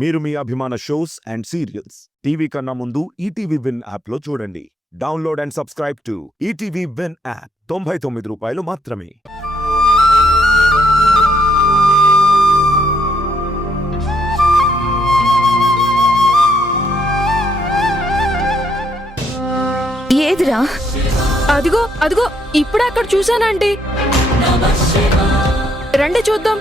మీరు మీ అభిమాన shows and serials TV కన్నా ముందు ఈటీవీ విన్ యాప్లో చూడండి. Download and subscribe to ETV win app. 99 రూపాయలు మాత్రమే. ఏదిరా? అదిగో అదిగో ఇప్పుడే అక్కడ చూసానంటీ. రండి చూద్దాం.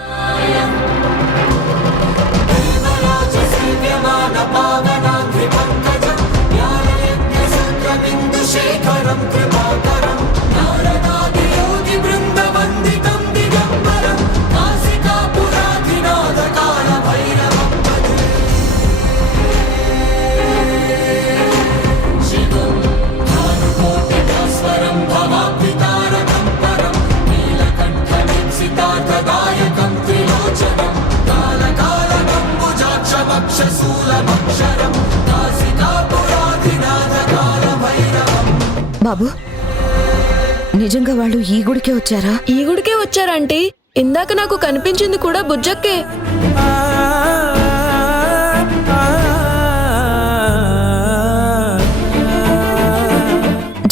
బాబు, నిజంగా వాళ్ళు ఈ గుడికే వచ్చారా? ఈ గుడికే వచ్చారంటీ. ఇందాక నాకు కనిపించింది కూడా బుజ్జక్కే.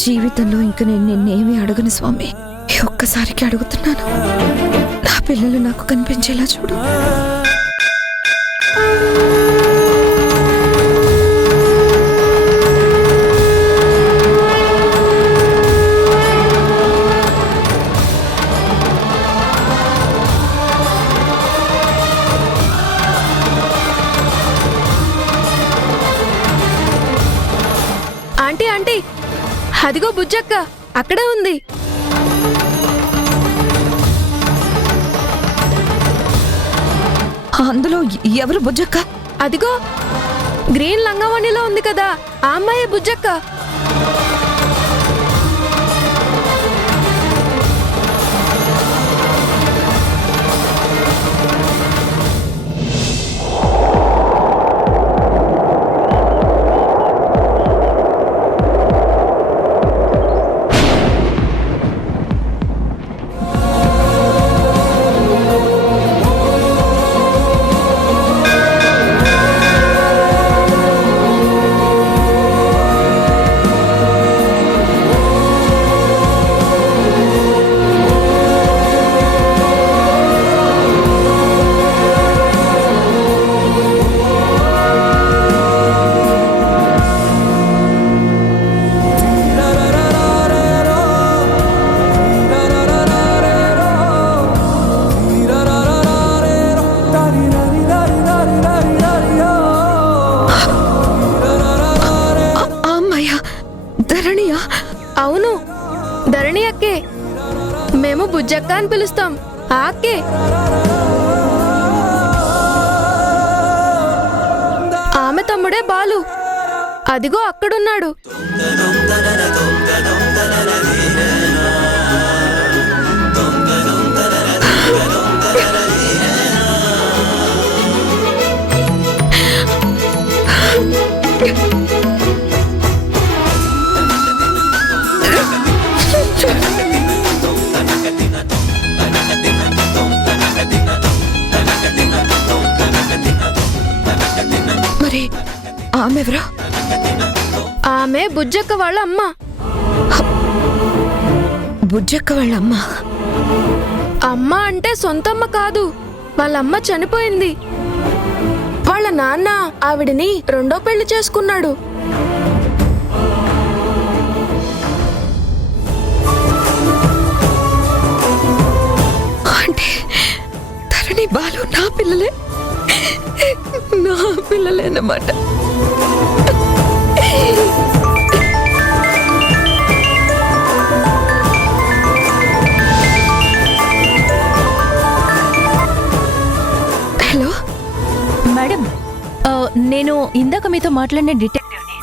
జీవితంలో ఇంక నేను నిన్నేమీ అడగను స్వామి. ఒక్కసారికి అడుగుతున్నాను, నా పిల్లలు నాకు కనిపించేలా చూడు. ఆంటీ ఆంటీ, అదిగో బుజ్జక్క అక్కడే ఉంది. అందులో ఎవరు బుజ్జక్క? అదిగో గ్రీన్ లంగవణిలో ఉంది కదా, ఆ అమ్మాయి బుజ్జక్క. అవును, ధరణి అక్కే. మేము బుజ్జక్క అని పిలుస్తాం. ఆ అక్కే. ఆమె తమ్ముడే బాలు. అదిగో అక్కడున్నాడు. మరి ఆమెవరా? ఆమె బుజ్జక్క వాళ్ళ అమ్మ. బుజ్జక్క వాళ్ళ అమ్మ? అమ్మ అంటే సొంతమ్మ కాదు, వాళ్ళమ్మ చనిపోయింది. వాళ్ళ నాన్న ఆవిడని రెండో పెళ్లి చేసుకున్నాడు. అంటే ధరణి, బాలు నా పిల్లలే, నా పిల్లలే అన్నమాట. హలో మేడం, నేను ఇందాక మీతో మాట్లాడిన డిటెక్టివ్ని.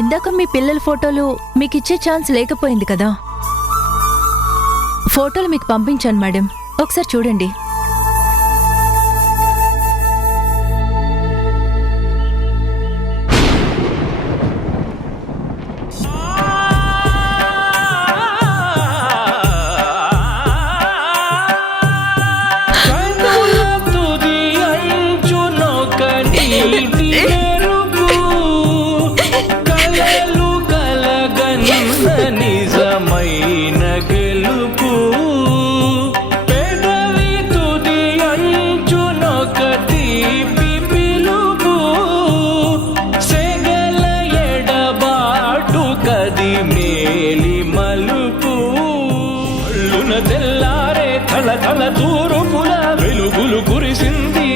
ఇందాక మీ పిల్లల ఫోటోలు మీకు ఇచ్చే ఛాన్స్ లేకపోయింది కదా. ఫోటోలు మీకు పంపించాను మేడం, ఒకసారి చూడండి. నీటి మెరుపు కలలు కలగన్న నిజమైన గెలుపు పెదవి తుది అంచునొక తీపి పిలుపు సెగల ఎడబాటు కది మేలి మలుపు అల్లున తెల్లారే తల తల తూరుపుల వెలుగులు కురిసింది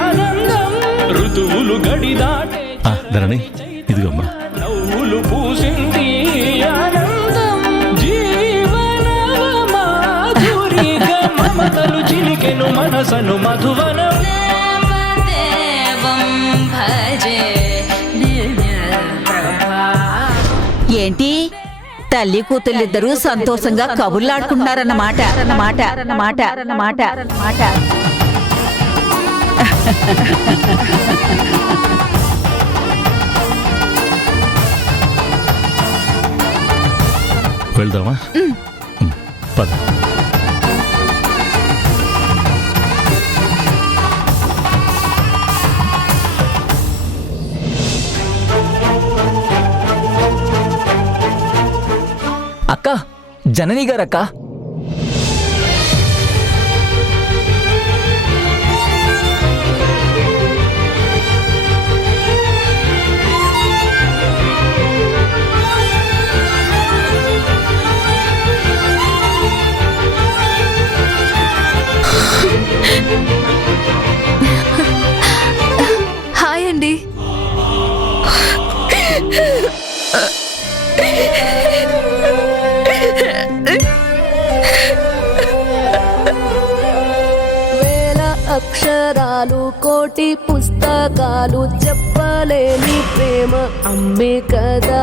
ఆనందం ఋతువులు గడి దాటే ధరణి ఇదిగమ్మా నవ్వులు పూసింది ఆనందం జీవన మాధురిగా మమతలు చిలికెను మనసను మధువనం ఏంటి తల్లి కూతుళ్ళిద్దరూ సంతోషంగా కబుర్లాడుకుంటున్నారన్నమాట అన్నమాట అన్నమాట అన్నమాట అన్నమాట వెళ్దామా పద అక్క జనని గారక్క హాయ్ అండి. వేల అక్షరాలు కోటి పుస్తకాలు చెప్పలేని ప్రేమ అమ్మే కదా.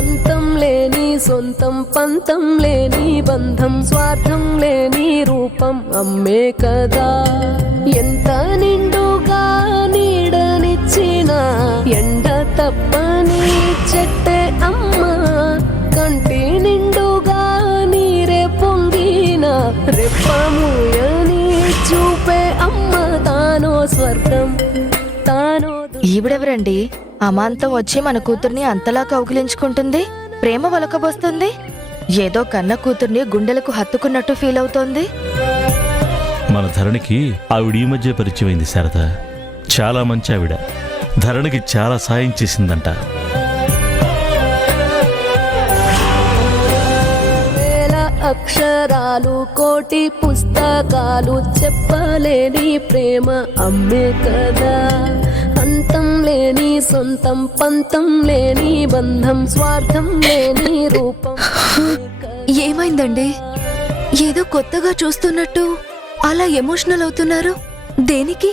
అంతం లేని సొంతం పంతం లేని బంధం స్వార్థం లేని రూపం అమ్మే కదా. ఎంత నిండుగా నీడనిచ్చిన ఎండ తప్పని చెట్టే అమ్మ. కంటి నిండుగా నీరే పొంగిన రెప్పముయని చూపే అమ్మ. తానో స్వర్గం తానో. ఈవిడెవరండి అమాంతం వచ్చి మన కూతుర్ని అంతలా కౌగిలించుకుంటుంది, ప్రేమ వలకబోస్తుంది, ఏదో కన్న కూతుర్ని గుండెలకు హత్తుకున్నట్టు ఫీల్ అవుతోంది. మన ధరణికి ఆవిడ ఈ మధ్య పరిచయమైంది శారద. చాలా మంచి ఆవిడ, ధరణికి చాలా సాయం చేసిందంట. వేల అక్షరాలు కోటి పుస్తకాలు చెప్పలేని ప్రేమ అమ్మే కదా. అంతం లేని సొంతం పంతం లేని బంధం స్వార్థం లేని రూపం. ఏమైందండి? ఏదో కొత్తగా చూస్తున్నట్టు అలా ఎమోషనల్ అవుతున్నారు. దేనికి?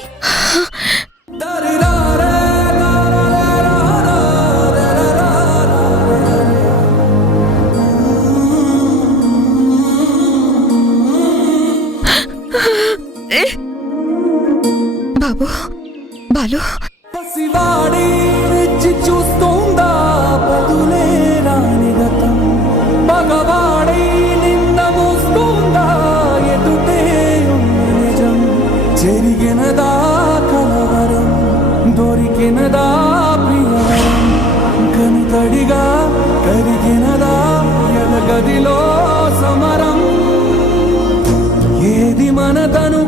బాబు బాలు పసివాడి రుచి చూస్తుందా బదులే రాని గతం. మగవాడై నిన్న మూస్తుందా ఎదుటే ఉన్న నిజం. జరిగినదా కలవరం దొరికినదా ప్రియవరం. కనితడిగా కరిగినదా ఎలగదిలో సమరం. ఏది మనదను